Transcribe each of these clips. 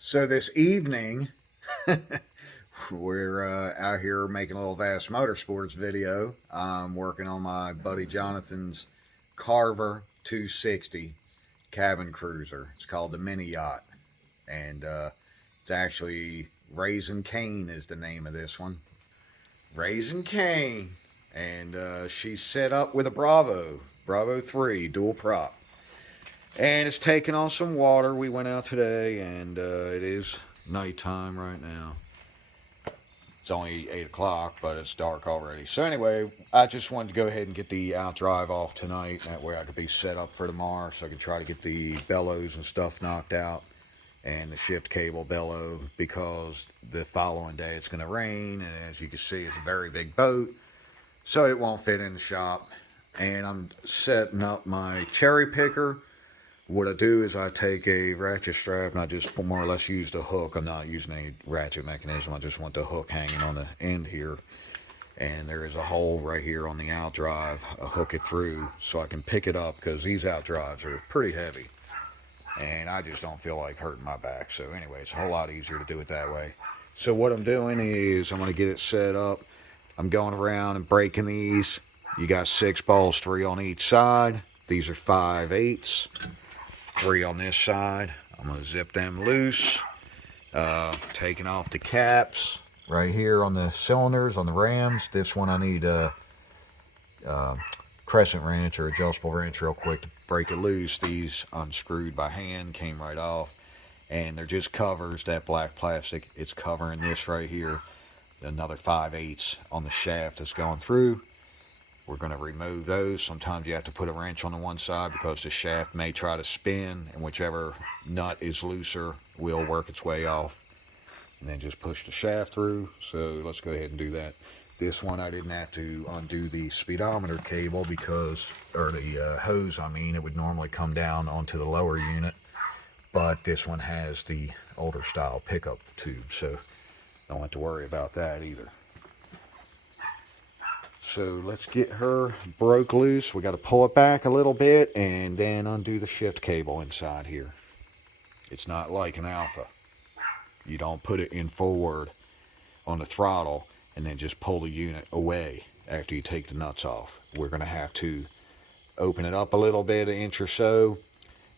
So this evening, we're out here making a little Vast Motorsports video. I'm working on my buddy Jonathan's Carver 260 cabin cruiser. It's called the Mini Yacht, and it's actually Raisin Cane is the name of this one. Raisin Cane, and she's set up with a Bravo 3 dual prop. And it's taking on some water. We went out today, and it is nighttime right now. It's only 8 o'clock, but it's dark already. So anyway, I just wanted to go ahead and get the outdrive off tonight. That way I could be set up for tomorrow, so I can try to get the bellows and stuff knocked out and the shift cable bellow, because the following day it's going to rain, and as you can see, it's a very big boat, so it won't fit in the shop. And I'm setting up my cherry picker. What I do is I take a ratchet strap and I just more or less use the hook. I'm not using any ratchet mechanism. I just want the hook hanging on the end here. And there is a hole right here on the outdrive. I hook it through so I can pick it up, because these outdrives are pretty heavy. And I just don't feel like hurting my back. So anyway, it's a whole lot easier to do it that way. So what I'm doing is I'm going to get it set up. I'm going around and breaking these. You got 6 balls, 3 on each side. These are 5/8. 3 on this side. I'm going to zip them loose. Taking off the caps right here on the cylinders, on the rams. This one I need a crescent wrench or adjustable wrench real quick to break it loose. These unscrewed by hand, came right off. And they're just covers, that black plastic. It's covering this right here. Another 5/8 on the shaft that's going through. We're going to remove those. Sometimes you have to put a wrench on the one side because the shaft may try to spin, and whichever nut is looser will work its way off. And then just push the shaft through. So let's go ahead and do that. This one I didn't have to undo the speedometer cable because, or the hose I mean, it would normally come down onto the lower unit. But this one has the older style pickup tube, so don't have to worry about that either. So let's get her broke loose. We got to pull it back a little bit and then undo the shift cable inside here. It's not like an Alpha. You don't put it in forward on the throttle and then just pull the unit away after you take the nuts off. We're going to have to open it up a little bit, an inch or so,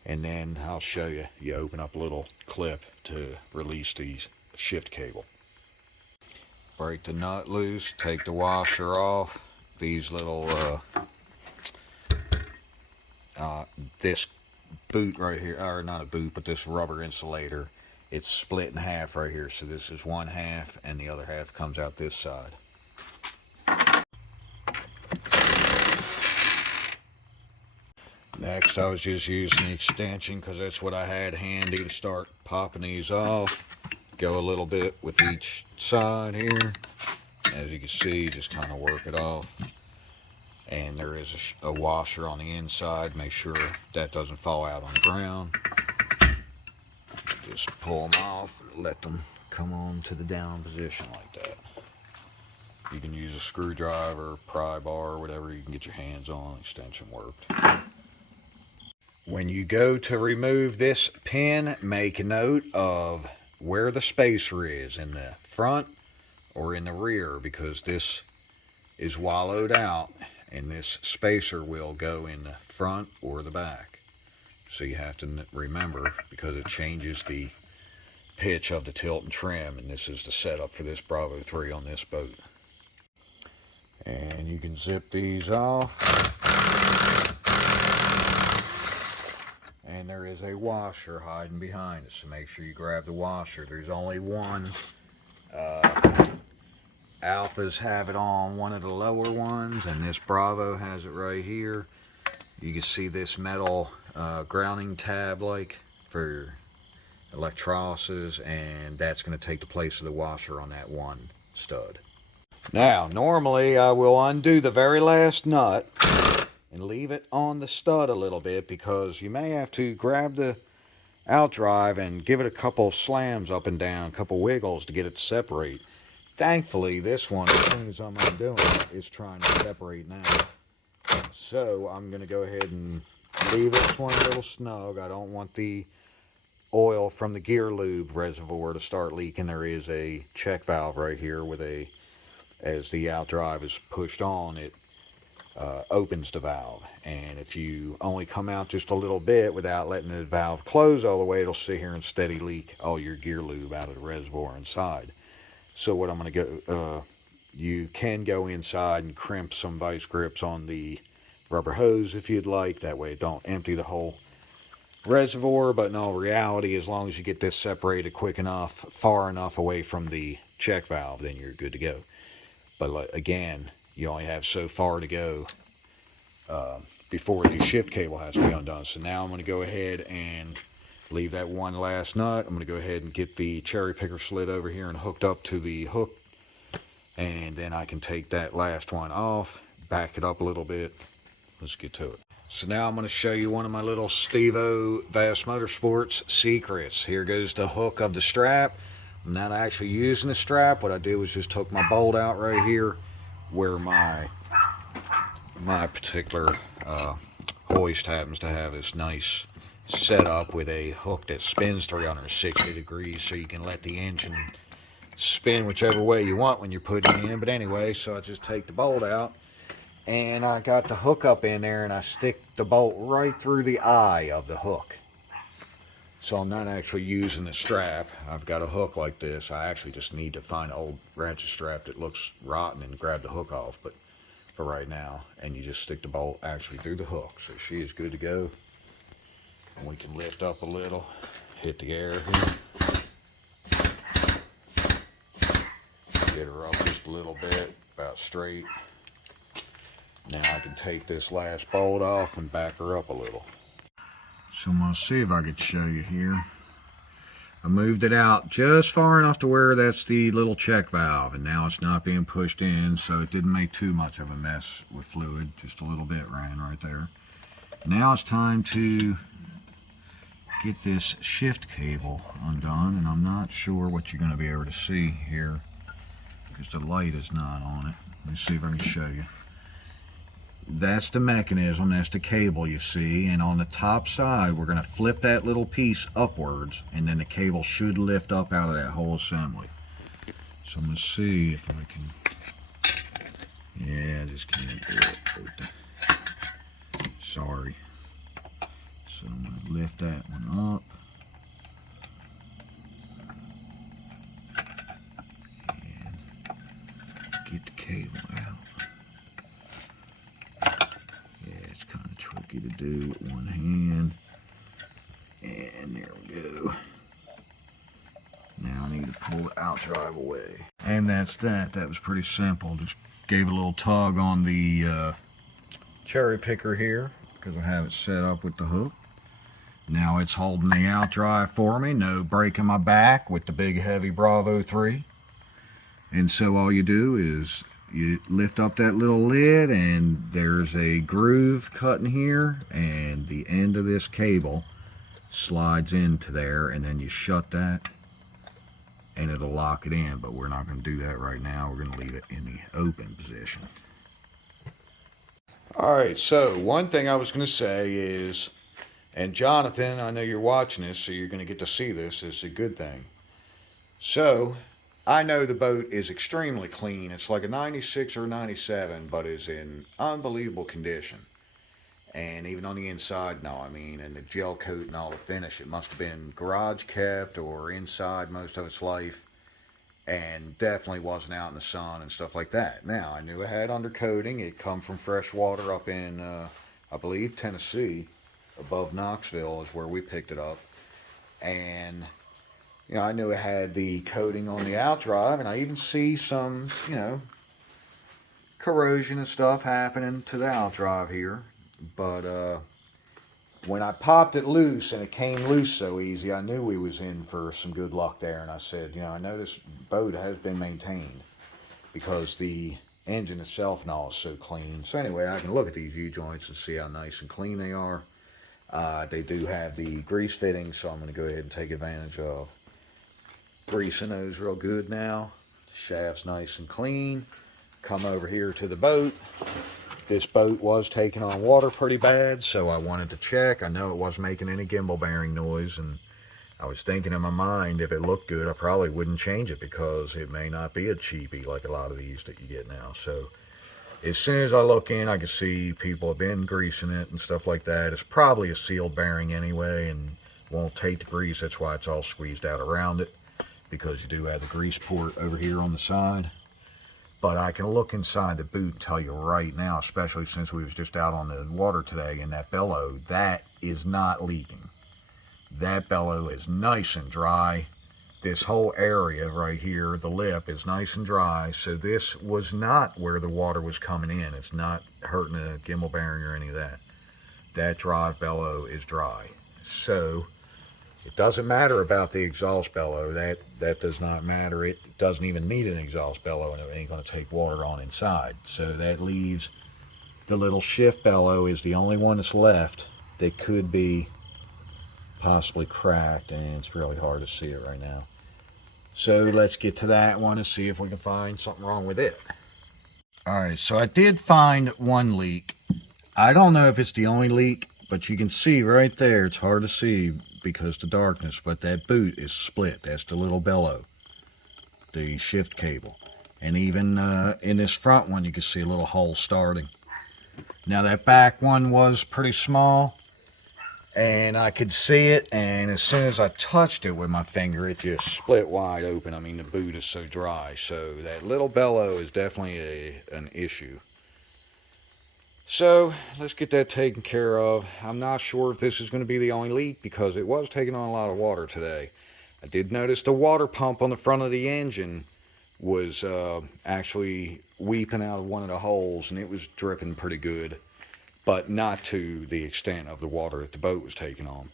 and then I'll show you. You open up a little clip to release the shift cable. Break the nut loose, take the washer off. These little, this boot right here, or not a boot, but this rubber insulator, it's split in half right here. So this is one half, and the other half comes out this side. Next, I was just using the extension because that's what I had handy to start popping these off. Go a little bit with each side here. As you can see, just kind of work it off. And there is a washer on the inside. Make sure that doesn't fall out on the ground. Just pull them off and let them come on to the down position like that. You can use a screwdriver, pry bar, whatever you can get your hands on. Extension worked. When you go to remove this pin, make a note of where the spacer is, in the front or in the rear, because this is wallowed out and this spacer will go in the front or the back. So you have to remember, because it changes the pitch of the tilt and trim, and this is the setup for this Bravo 3 on this boat. And you can zip these off. And there is a washer hiding behind it, so make sure you grab the washer. There's only one. Alphas have it on one of the lower ones, and this Bravo has it right here. You can see this metal grounding tab like for electrolysis, and that's going to take the place of the washer on that one stud. Now, normally I will undo the very last nut and leave it on the stud a little bit, because you may have to grab the outdrive and give it a couple slams up and down, a couple wiggles to get it to separate. Thankfully, this one, as soon as I'm undoing it, is trying to separate now. So I'm going to go ahead and leave this one a little snug. I don't want the oil from the gear lube reservoir to start leaking, there is a check valve right here with a, as the outdrive is pushed on, it opens the valve. And if you only come out just a little bit without letting the valve close all the way, it'll sit here and steady leak all your gear lube out of the reservoir inside. So what I'm going to go, you can go inside and crimp some vice grips on the rubber hose if you'd like. That way it don't empty the whole reservoir. But in all reality, as long as you get this separated quick enough, far enough away from the check valve, then you're good to go. But again, you only have so far to go before the shift cable has to be undone. So now I'm going to go ahead and leave that one last nut. I'm going to go ahead and get the cherry picker slid over here and hooked up to the hook. And then I can take that last one off, back it up a little bit. Let's get to it. So now I'm going to show you one of my little Steve-O Vast Motorsports secrets. Here goes the hook of the strap. I'm not actually using the strap. What I did was just took my bolt out right here where my particular hoist happens to have this nice setup with a hook that spins 360 degrees, so you can let the engine spin whichever way you want when you're putting it in. But anyway, so I just take the bolt out and I got the hook up in there and I stick the bolt right through the eye of the hook. So I'm not actually using the strap. I've got a hook like this. I actually just need to find an old ratchet strap that looks rotten and grab the hook off, but for right now. And you just stick the bolt actually through the hook. So she is good to go. And we can lift up a little, hit the air here. Get her up just a little bit, about straight. Now I can take this last bolt off and back her up a little. So I'm going to see if I could show you here. I moved it out just far enough to where that's the little check valve, and now it's not being pushed in, so it didn't make too much of a mess with fluid. Just a little bit ran right there. Now it's time to get this shift cable undone, and I'm not sure what you're going to be able to see here because the light is not on it. Let me see if I can show you. That's the mechanism, that's the cable you see, and on the top side we're going to flip that little piece upwards, and then the cable should lift up out of that whole assembly. So I'm going to see if I can, yeah, I just can't do it. Sorry. So I'm going to lift that one up. And get the cable out. To do with one hand, and there we go. Now I need to pull the outdrive away, and that's that. That was pretty simple. Just gave a little tug on the cherry picker here because I have it set up with the hook. Now it's holding the outdrive for me. No breaking my back with the big heavy Bravo 3. And so all you do is you lift up that little lid, and there's a groove cut in here, and the end of this cable slides into there, and then you shut that and it'll lock it in. But we're not going to do that right now. We're going to leave it in the open position. Alright, so one thing I was going to say is, and Jonathan, I know you're watching this, so you're going to get to see this. It's a good thing. So I know the boat is extremely clean. It's like a 96 or a 97, but is in unbelievable condition. And even on the inside, no, I mean, and the gel coat and all the finish, it must have been garage kept or inside most of its life, and definitely wasn't out in the sun and stuff like that. Now, I knew it had undercoating. It come from fresh water up in, I believe, Tennessee, above Knoxville is where we picked it up. And you know, I knew it had the coating on the outdrive, and I even see some, you know, corrosion and stuff happening to the outdrive here. But when I popped it loose, and it came loose so easy, I knew we was in for some good luck there. And I said, you know, I know this boat has been maintained because the engine itself now is so clean. So anyway, I can look at these U-joints and see how nice and clean they are. They do have the grease fittings, so I'm going to go ahead and take advantage of greasing those real good now. Shaft's nice and clean. Come over here to the boat. This boat was taking on water pretty bad, so I wanted to check. I know it wasn't making any gimbal bearing noise, and I was thinking in my mind, if it looked good, I probably wouldn't change it because it may not be a cheapie like a lot of these that you get now. So as soon as I look in, I can see people have been greasing it and stuff like that. It's probably a sealed bearing anyway and won't take the grease. That's why it's all squeezed out around it, because you do have the grease port over here on the side. But I can look inside the boot and tell you right now, especially since we was just out on the water today, and that bellow, that is not leaking. That bellow is nice and dry. This whole area right here, the lip, is nice and dry. So this was not where the water was coming in. It's not hurting the gimbal bearing or any of that. That drive bellow is dry. So it doesn't matter about the exhaust bellow. That does not matter. It doesn't even need an exhaust bellow, and it ain't going to take water on inside. So that leaves the little shift bellow is the only one that's left that could be possibly cracked, and it's really hard to see it right now. So let's get to that one and see if we can find something wrong with it. Alright, so I did find one leak. I don't know if it's the only leak, but you can see right there, it's hard to see because of the darkness, but that boot is split. That's the little bellow, the shift cable. And even in this front one, you can see a little hole starting. Now that back one was pretty small, and I could see it, and as soon as I touched it with my finger, it just split wide open. I mean, the boot is so dry. So that little bellow is definitely an issue. So let's get that taken care of. I'm not sure if this is going to be the only leak because it was taking on a lot of water today. I did notice the water pump on the front of the engine was actually weeping out of one of the holes, and it was dripping pretty good, but not to the extent of the water that the boat was taking on.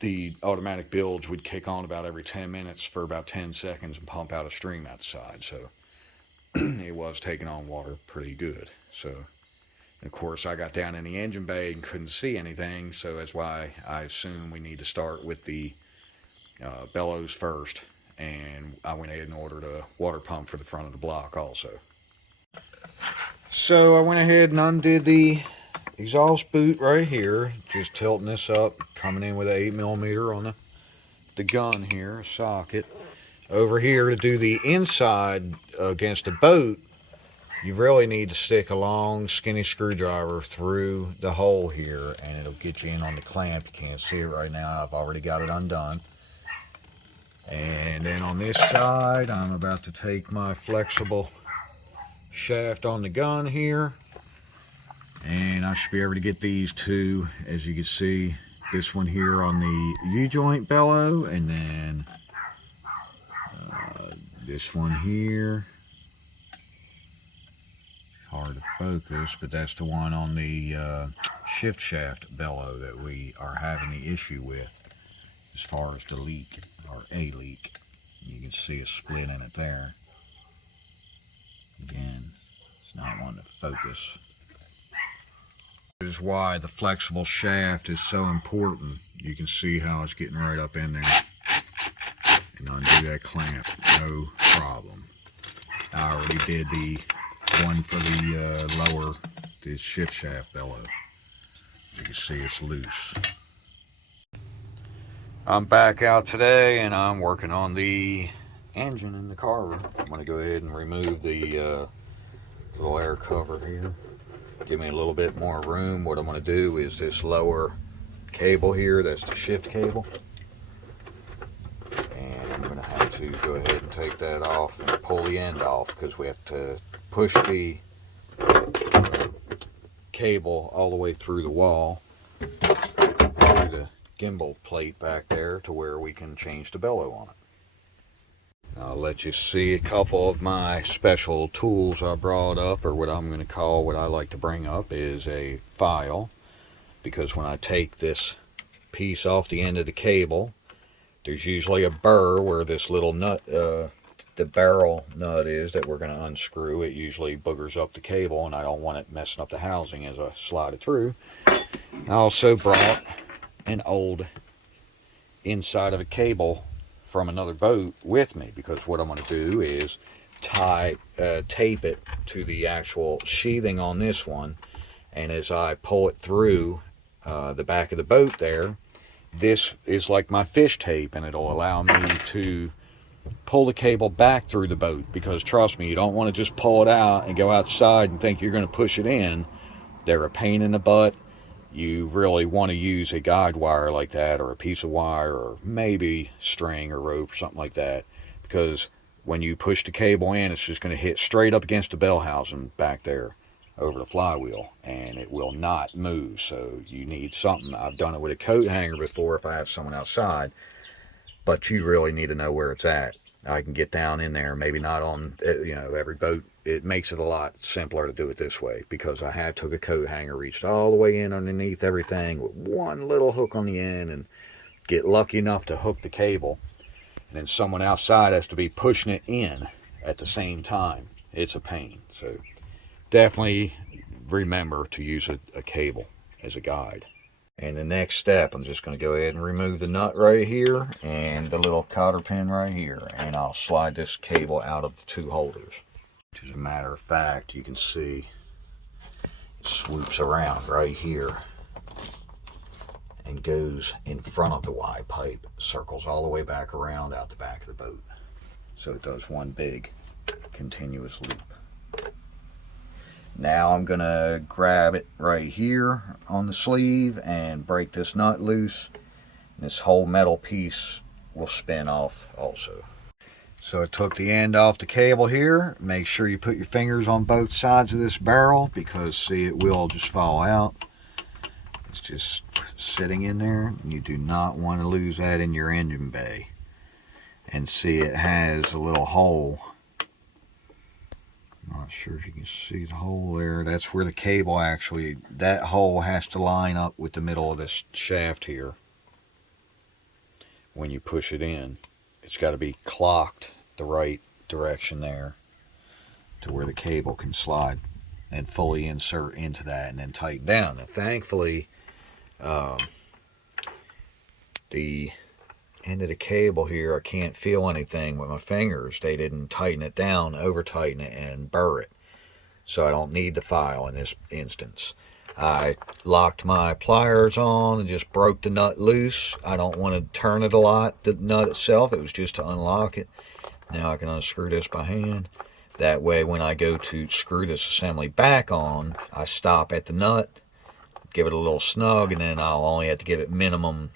The automatic bilge would kick on about every 10 minutes for about 10 seconds and pump out a stream outside. So it was taking on water pretty good. So, and of course, I got down in the engine bay and couldn't see anything. So that's why I assume we need to start with the bellows first. And I went ahead and ordered a water pump for the front of the block also. So I went ahead and undid the exhaust boot right here, just tilting this up, coming in with an 8mm on the gun here, socket. Over here to do the inside against the boat, you really need to stick a long skinny screwdriver through the hole here, and it'll get you in on the clamp. You can't see it right now. I've already got it undone. And then on this side, I'm about to take my flexible shaft on the gun here, and I should be able to get these two, as you can see, this one here on the U-joint bellow, and then this one here. Hard to focus, but that's the one on the shift shaft bellow that we are having the issue with as far as the leak, or a leak. You can see a split in it there. Again, it's not wanting to focus. This is why the flexible shaft is so important. You can see how it's getting right up in there. And undo that clamp, no problem. I already did the one for the lower, the shift shaft bellow. You can see it's loose. I'm back out today and I'm working on the engine in the carver. I'm going to go ahead and remove the little air cover here. Give me a little bit more room. What I'm going to do is this lower cable here, that's the shift cable. And I'm going to have to go ahead and take that off and pull the end off, because we have to push the cable all the way through the wall, through the gimbal plate back there, to where we can change the bellow on it. I'll let you see a couple of my special tools I brought up, or what I'm going to call, what I like to bring up is a file, because when I take this piece off the end of the cable, there's usually a burr where this little nut, the barrel nut is, that we're going to unscrew. It usually boogers up the cable, and I don't want it messing up the housing as I slide it through. I also brought an old inside of a cable from another boat with me, because what I'm going to do is tape it to the actual sheathing on this one, and as I pull it through the back of the boat there, this is like my fish tape, and it'll allow me to pull the cable back through the boat, because trust me, you don't want to just pull it out and go outside and think you're going to push it in. They're a pain in the butt. You really want to use a guide wire like that, or a piece of wire, or maybe string or rope or something like that, because when you push the cable in, it's just going to hit straight up against the bell housing back there over the flywheel, and it will not move. So you need something. I've done it with a coat hanger before if I have someone outside, but you really need to know where it's at. I can get down in there, maybe not on, every boat. It makes it a lot simpler to do it this way, because I have took a coat hanger, reached all the way in underneath everything with one little hook on the end, and get lucky enough to hook the cable, and then someone outside has to be pushing it in at the same time. It's a pain. So definitely remember to use a cable as a guide. And the next step, I'm just going to go ahead and remove the nut right here and the little cotter pin right here, and I'll slide this cable out of the two holders. As a matter of fact, you can see it swoops around right here and goes in front of the Y pipe, circles all the way back around out the back of the boat. So it does one big continuous loop. Now I'm gonna grab it right here on the sleeve and break this nut loose. This whole metal piece will spin off also. So I took the end off the cable here. Make sure you put your fingers on both sides of this barrel, because see, it will just fall out. It's just sitting in there, and you do not want to lose that in your engine bay. And see, it has a little hole. Not sure if you can see the hole there. That's where the cable actually, that hole has to line up with the middle of this shaft here. When you push it in, it's got to be clocked the right direction there to where the cable can slide and fully insert into that and then tighten down. And thankfully, the end of the cable here, I can't feel anything with my fingers. They didn't tighten it down, over tighten it, and burr it. So I don't need the file in this instance. I locked my pliers on and just broke the nut loose. I don't want to turn it a lot, the nut itself. It was just to unlock it. Now I can unscrew this by hand. That way when I go to screw this assembly back on, I stop at the nut, give it a little snug, and then I'll only have to give it minimum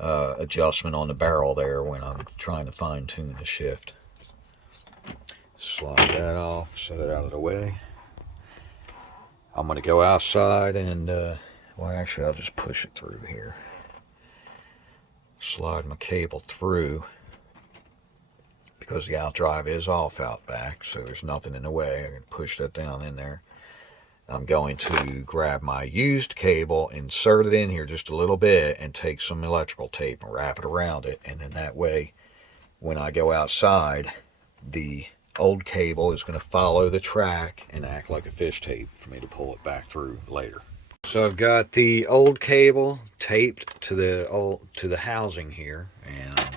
adjustment on the barrel there when I'm trying to fine tune the shift. Slide that off, set it out of the way. I'm going to go outside and, well actually I'll just push it through here. Slide my cable through, because the outdrive is off out back, so there's nothing in the way. I can push that down in there. I'm going to grab my used cable, insert it in here just a little bit, and take some electrical tape and wrap it around it. And then that way, when I go outside, the old cable is going to follow the track and act like a fish tape for me to pull it back through later. So I've got the old cable taped to the housing here, and I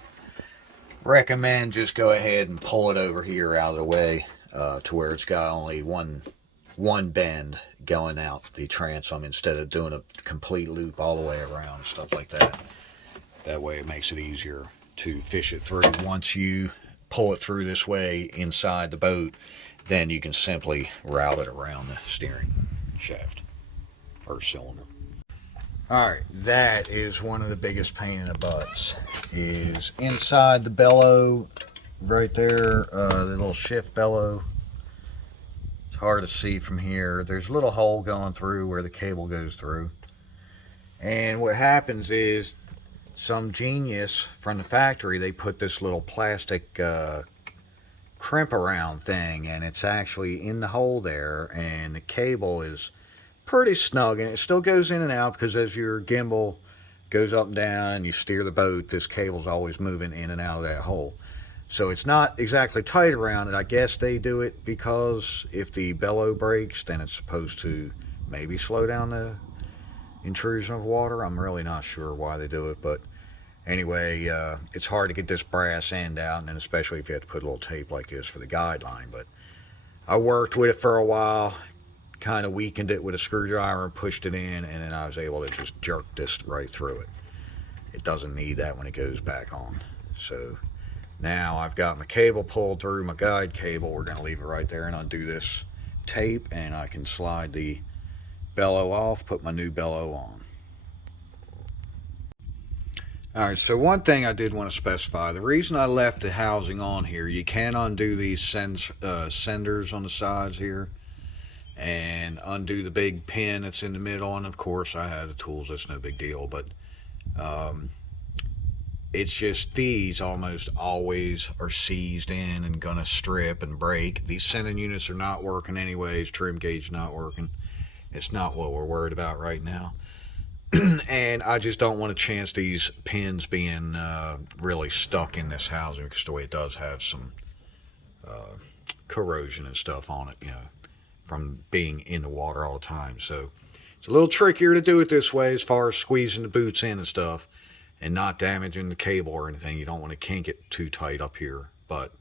recommend just go ahead and pull it over here out of the way to where it's got only one bend going out the transom, instead of doing a complete loop all the way around and stuff like that. That way it makes it easier to fish it through. Once you pull it through this way inside the boat, then you can simply route it around the steering shaft or cylinder. Alright, that is one of the biggest pain in the butts, is inside the bellow right there, the little shift bellow. Hard to see from here. There's a little hole going through where the cable goes through, and what happens is some genius from the factory, they put this little plastic crimp around thing, and it's actually in the hole there, and the cable is pretty snug, and it still goes in and out, because as your gimbal goes up and down and you steer the boat, this cable's always moving in and out of that hole. So it's not exactly tight around it. I guess they do it because if the bellow breaks, then it's supposed to maybe slow down the intrusion of water. I'm really not sure why they do it, but anyway, it's hard to get this brass end out, and then especially if you have to put a little tape like this for the guideline. But I worked with it for a while, kind of weakened it with a screwdriver and pushed it in, and then I was able to just jerk this right through it. it doesn't need that when it goes back on. So now I've got my cable pulled through, my guide cable. We're going to leave it right there and undo this tape, and I can slide the bellow off, put my new bellow on. Alright, so one thing I did want to specify, the reason I left the housing on here, you can undo these senders on the sides here and undo the big pin that's in the middle, and of course I have the tools, that's no big deal, but it's just these almost always are seized in and gonna strip and break. These sending units are not working anyways, trim gauge not working. It's not what we're worried about right now. And I just don't want to chance these pins being really stuck in this housing, because the way it does have some corrosion and stuff on it, you know, from being in the water all the time. So it's a little trickier to do it this way as far as squeezing the boots in and stuff and not damaging the cable or anything. You don't want to kink it too tight up here, but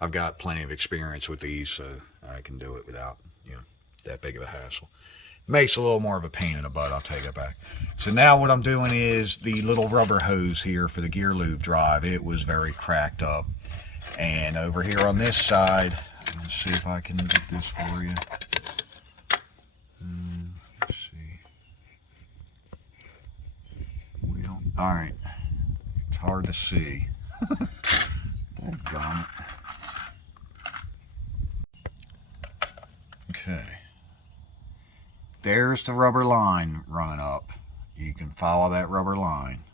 I've got plenty of experience with these, so I can do it without, you know, that big of a hassle. Makes a little more of a pain in the butt, I'll take it back. So now what I'm doing is the little rubber hose here for the gear lube drive. It was very cracked up. And over here on this side, let's see if I can get this for you. Let's see. We don't, all right. It's hard to see. Dadgummit. Okay. There's the rubber line running up. You can follow that rubber line.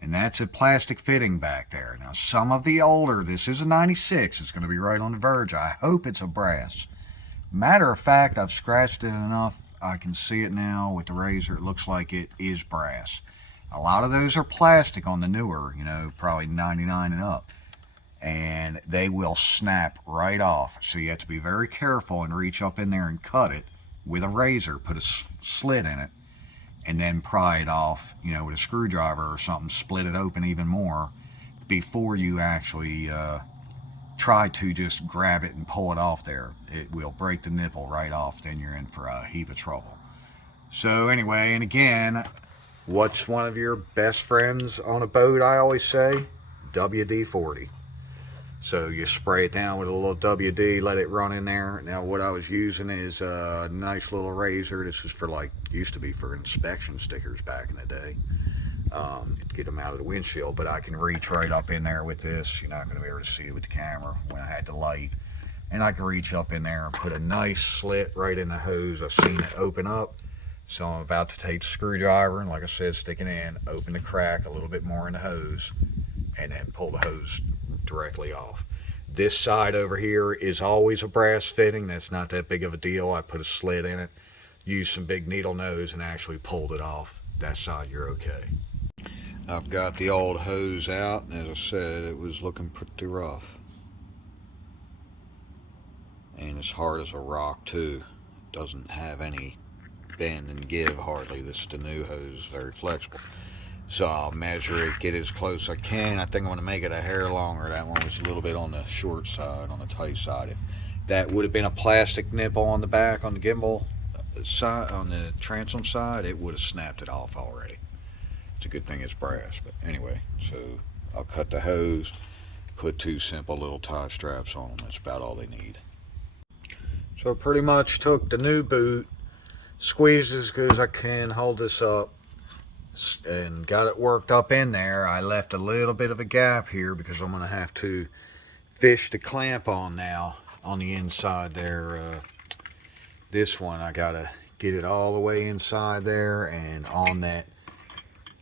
And that's a plastic fitting back there. Now, some of the older, this is a 96. It's going to be right on the verge. I hope it's a brass. Matter of fact, I've scratched it enough. I can see it now with the razor. It looks like it is brass. A lot of those are plastic on the newer, you know, probably 99 and up. And they will snap right off. So you have to be very careful and reach up in there and cut it with a razor, put a slit in it, and then pry it off, you know, with a screwdriver or something, split it open even more before you actually try to just grab it and pull it off there. It will break the nipple right off, then you're in for a heap of trouble. So anyway, and again, what's one of your best friends on a boat, I always say? WD-40. So you spray it down with a little WD, let it run in there. Now what I was using is a nice little razor. This is for, like, used to be for inspection stickers back in the day. Get them out of the windshield, but I can reach right up in there with this. You're not going to be able to see it with the camera when I had the light. And I can reach up in there and put a nice slit right in the hose. I've seen it open up. So I'm about to take the screwdriver and, like I said, stick it in, open the crack a little bit more in the hose, and then pull the hose directly off. This side over here is always a brass fitting. That's not that big of a deal. I put a slit in it, used some big needle nose, and actually pulled it off. That side you're okay. I've got the old hose out, and as I said, it was looking pretty rough. And it's hard as a rock too. Doesn't have any bend and give hardly. This is the new hose, very flexible. So I'll measure it, get as close as I can. I think I'm going to make it a hair longer. That one was a little bit on the short side, on the tight side. If that would have been a plastic nipple on the back, on the gimbal side, on the transom side, it would have snapped it off already. It's a good thing it's brass. But anyway, so I'll cut the hose, put two simple little tie straps on them. That's about all they need. So I pretty much took the new boot, squeezed as good as I can, hold this up, and got it worked up in there. I left a little bit of a gap here because I'm going to have to fish the clamp on now on the inside there. This one I got to get it all the way inside there and on that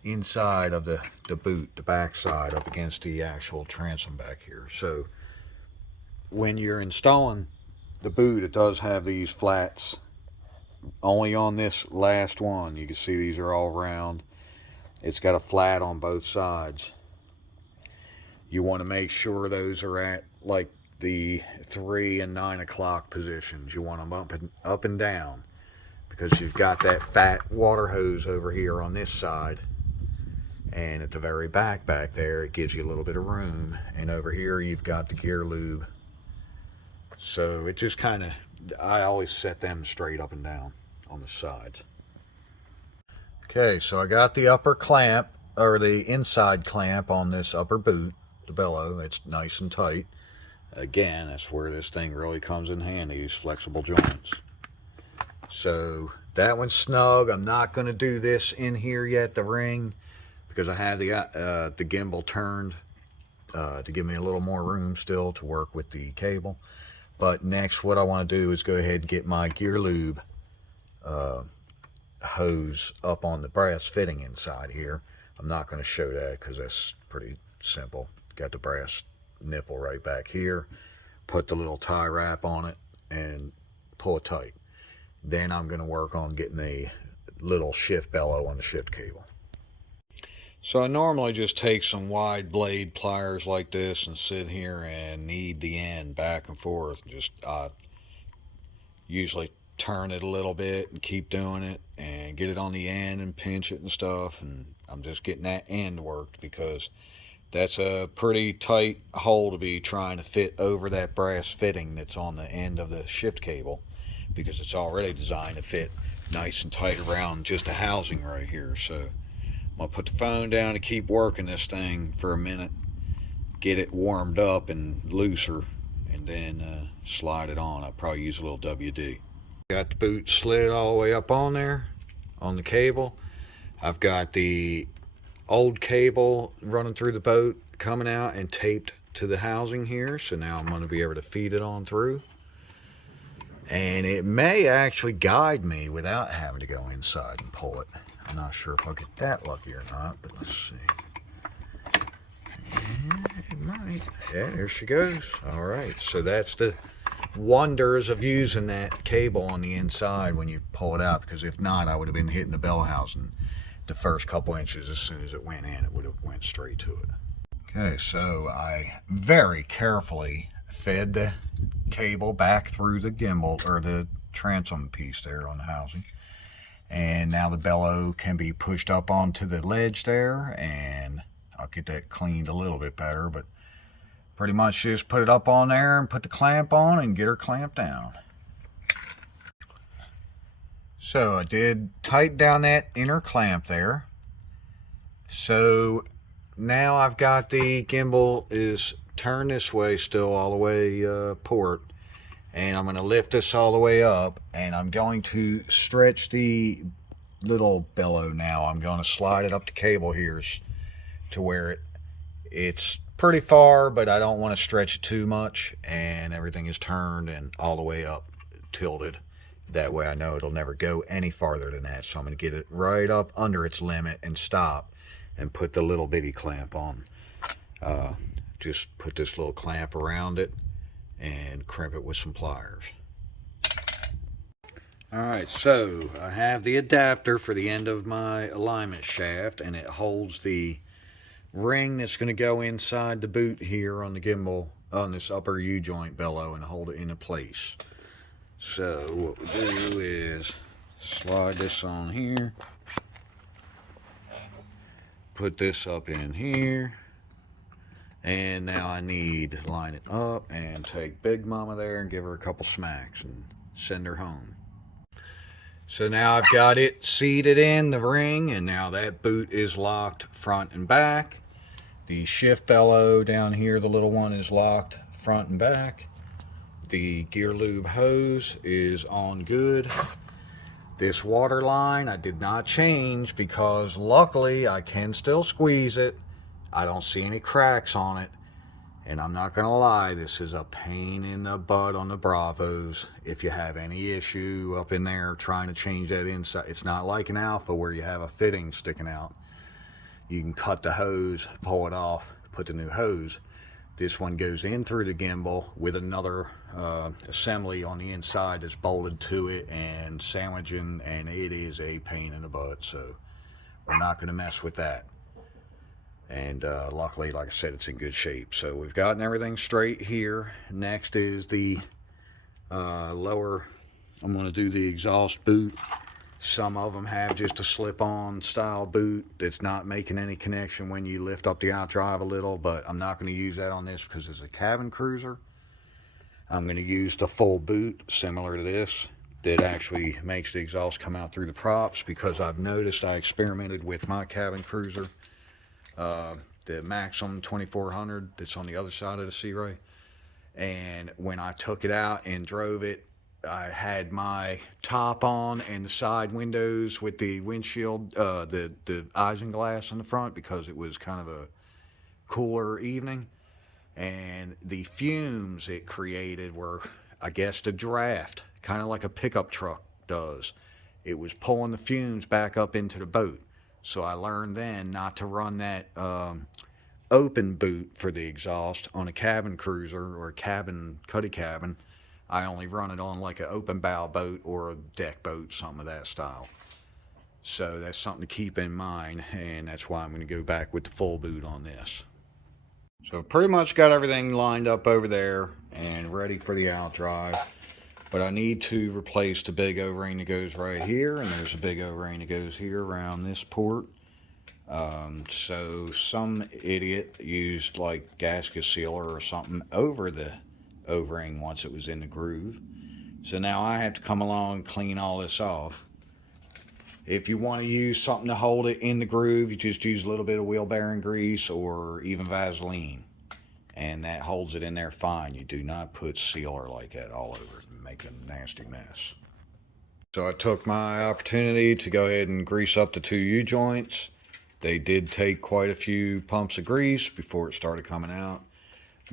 inside of the boot, the back side up against the actual transom back here. So when you're installing the boot, it does have these flats. Only on this last one, you can see these are all round. It's got a flat on both sides. You want to make sure those are at like the 3 and 9 o'clock positions. You want them up and down, because you've got that fat water hose over here on this side, and at the very back there it gives you a little bit of room, and over here you've got the gear lube. So it just kind of, I always set them straight up and down on the sides. Okay, so I got the upper clamp or the inside clamp on this upper boot, the bellow. It's nice and tight. Again, that's where this thing really comes in handy, these flexible joints. So that one's snug. I'm not going to do this in here yet, the ring, because I have the gimbal turned to give me a little more room still to work with the cable. But next, what I want to do is go ahead and get my gear lube hose up on the brass fitting inside here. I'm not going to show that because that's pretty simple. Got the brass nipple right back here. Put the little tie wrap on it and pull it tight. Then I'm going to work on getting a little shift bellow on the shift cable. So I normally just take some wide blade pliers like this and sit here and knead the end back and forth. Just usually turn it a little bit and keep doing it and get it on the end and pinch it and stuff. And I'm just getting that end worked because that's a pretty tight hole to be trying to fit over that brass fitting that's on the end of the shift cable, because it's already designed to fit nice and tight around just the housing right here. So I'm gonna put the phone down to keep working this thing for a minute, get it warmed up and looser, and then slide it on. I'll probably use a little WD. Got the boot slid all the way up on there on the cable. I've got the old cable running through the boat coming out and taped to the housing here, so now I'm going to be able to feed it on through, and it may actually guide me without having to go inside and pull it. I'm not sure if I'll get that lucky or not, but let's see. Yeah, it might. Yeah, there she goes. All right, so that's the wonders of using that cable on the inside when you pull it out, because if not, I would have been hitting the bell housing the first couple inches. As soon as it went in, it would have went straight to it. Okay, so I very carefully fed the cable back through the gimbal, or the transom piece there on the housing, and now the bellow can be pushed up onto the ledge there, and I'll get that cleaned a little bit better, but pretty much just put it up on there and put the clamp on and get her clamped down. So I did tighten down that inner clamp there. So now I've got the gimbal is turned this way still, all the way port, and I'm going to lift this all the way up, and I'm going to stretch the little bellow now. I'm going to slide it up the cable here to where it's pretty far, but I don't want to stretch it too much, and everything is turned and all the way up tilted. That way I know it'll never go any farther than that. So I'm going to get it right up under its limit and stop and put the little bitty clamp on. Just put this little clamp around it and crimp it with some pliers. Alright, so I have the adapter for the end of my alignment shaft, and it holds the ring that's going to go inside the boot here on the gimbal, on this upper U-joint bellow, and hold it into place. So what we do is slide this on here, put this up in here, and now I need to line it up and take Big Mama there and give her a couple smacks and send her home. So now I've got it seated in the ring, and now that boot is locked front and back. The shift bellow down here, the little one, is locked front and back. The gear lube hose is on good. This water line I did not change because luckily I can still squeeze it. I don't see any cracks on it. And I'm not gonna lie, this is a pain in the butt on the Bravos. If you have any issue up in there trying to change that inside, it's not like an Alpha where you have a fitting sticking out. You can cut the hose, pull it off, put the new hose. This one goes in through the gimbal with another assembly on the inside that's bolted to it and sandwiching, and it is a pain in the butt, so we're not going to mess with that. And luckily, like I said, it's in good shape. So we've gotten everything straight here. Next is the lower, I'm going to do the exhaust boot. Some of them have just a slip-on style boot that's not making any connection when you lift up the outdrive a little, but I'm not going to use that on this because it's a cabin cruiser. I'm going to use the full boot similar to this that actually makes the exhaust come out through the props, because I've noticed, I experimented with my cabin cruiser, the Maxim 2400 that's on the other side of the Sea-Ray. And when I took it out and drove it, I had my top on and the side windows with the windshield, the isinglass in the front, because it was kind of a cooler evening. And the fumes it created were, I guess, the draft, kind of like a pickup truck does. It was pulling the fumes back up into the boat. So I learned then not to run that open boot for the exhaust on a cabin cruiser or a cuddy cabin. I only run it on like an open bow boat or a deck boat, something of that style. So that's something to keep in mind, and that's why I'm going to go back with the full boot on this. So pretty much got everything lined up over there and ready for the outdrive. But I need to replace the big O-ring that goes right here, and there's a big O-ring that goes here around this port. So some idiot used like gasket sealer or something over the O-ring once it was in the groove. So now I have to come along and clean all this off. If you want to use something to hold it in the groove, you just use a little bit of wheel bearing grease or even Vaseline, and that holds it in there fine. You do not put sealer like that all over it and make a nasty mess. So I took my opportunity to go ahead and grease up the two U-joints. They did take quite a few pumps of grease before it started coming out.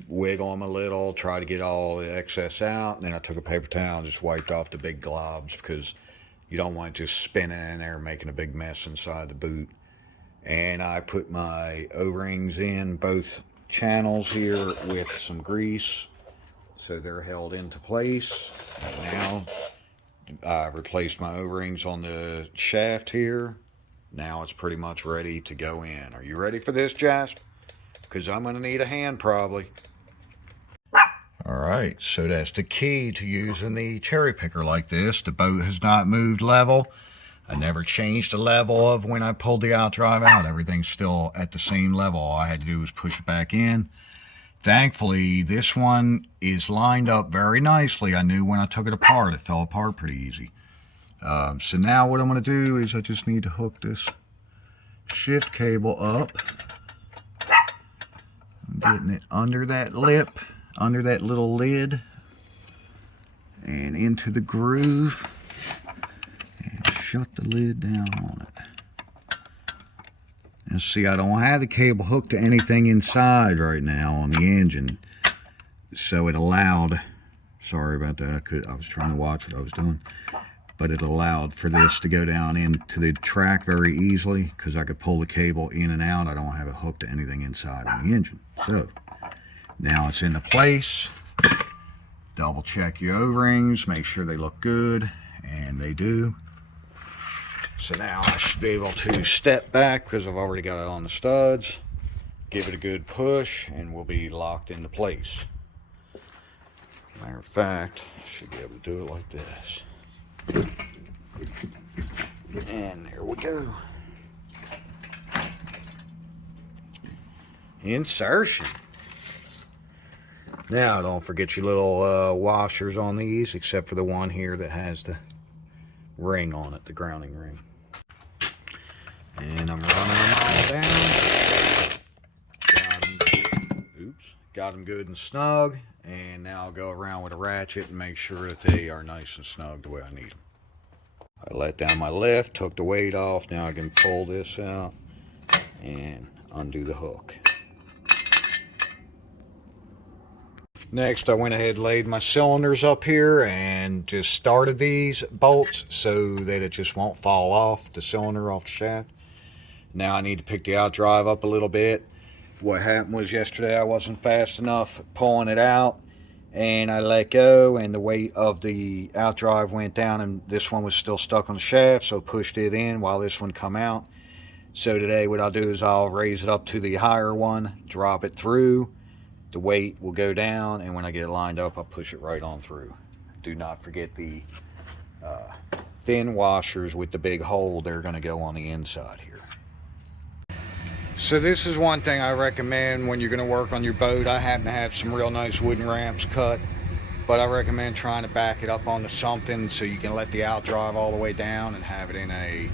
Wiggle them a little, try to get all the excess out, and then I took a paper towel and just wiped off the big globs, because you don't want it just spinning in there making a big mess inside the boot. And I put my O-rings in both channels here with some grease so they're held into place. And now I replaced my O-rings on the shaft here. Now it's pretty much ready to go in. Are you ready for this, Jasp? Because I'm going to need a hand probably. Alright, so that's the key to using the cherry picker like this. The boat has not moved level. I never changed the level of when I pulled the outdrive out. Everything's still at the same level. All I had to do was push it back in. Thankfully, this one is lined up very nicely. I knew when I took it apart, it fell apart pretty easy. So now what I'm going to do is I just need to hook this shift cable up. I'm getting it under that lip, under that little lid, and into the groove, and shut the lid down on it. And see, I don't have the cable hooked to anything inside right now on the engine, so it allowed, sorry about that, I was trying to watch what I was doing, but it allowed for this to go down into the track very easily, because I could pull the cable in and out. I don't have it hooked to anything inside on the engine. So now it's into place. Double check your O-rings, make sure they look good, and they do. So now I should be able to step back, because I've already got it on the studs, give it a good push, and we'll be locked into place. Matter of fact, I should be able to do it like this. And there we go. Insertion. Now don't forget your little washers on these, except for the one here that has the ring on it, the grounding ring. And I'm running them all down. Got them good and snug. And now I'll go around with a ratchet and make sure that they are nice and snug the way I need them. I let down my lift, took the weight off. Now I can pull this out and undo the hook. Next, I went ahead and laid my cylinders up here and just started these bolts so that it just won't fall off the cylinder off the shaft. Now I need to pick the outdrive up a little bit. What happened was yesterday I wasn't fast enough pulling it out, and I let go, and the weight of the outdrive went down, and this one was still stuck on the shaft, so pushed it in while this one come out. So today what I'll do is I'll raise it up to the higher one, drop it through, the weight will go down, and when I get it lined up, I'll push it right on through. Do not forget the thin washers with the big hole. They're going to go on the inside here. So this is one thing I recommend when you're going to work on your boat. I happen to have some real nice wooden ramps cut, but I recommend trying to back it up onto something so you can let the outdrive all the way down and have it in a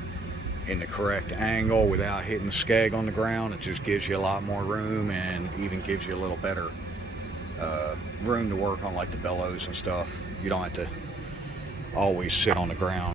in the correct angle without hitting the skeg on the ground. It just gives you a lot more room, and even gives you a little better room to work on, like the bellows and stuff. You don't have to always sit on the ground.